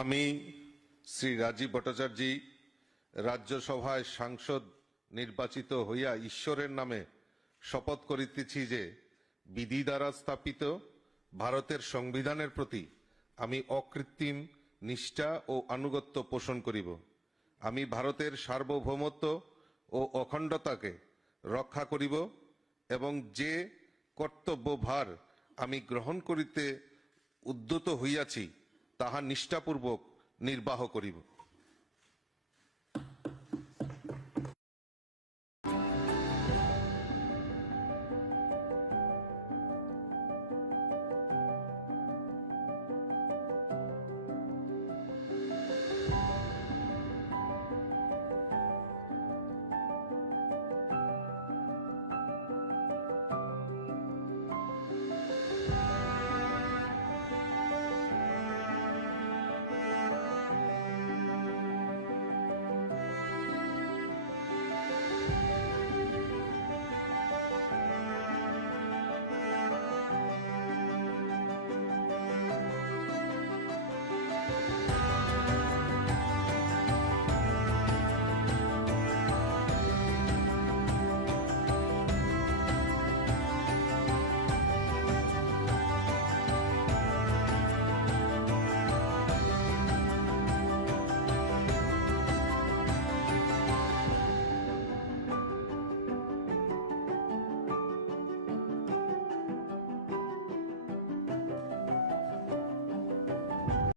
আমি শ্রী রাজীব ভট্টাচার্য রাজ্যসভায় সাংসদ নির্বাচিত হইয়া ঈশ্বরের নামে শপথ করিতেছি যে বিধি দ্বারা স্থাপিত ভারতের সংবিধানের প্রতি আমি অকৃত্রিম নিষ্ঠা ও আনুগত্য পোষণ করিব। আমি ভারতের সার্বভৌমত্ব ও অখণ্ডতাকে রক্ষা করিব এবং যে কর্তব্যভার আমি গ্রহণ করিতে উদ্যত হইয়াছি তাহা নিষ্ঠাপূর্বক নির্বাহ করিব।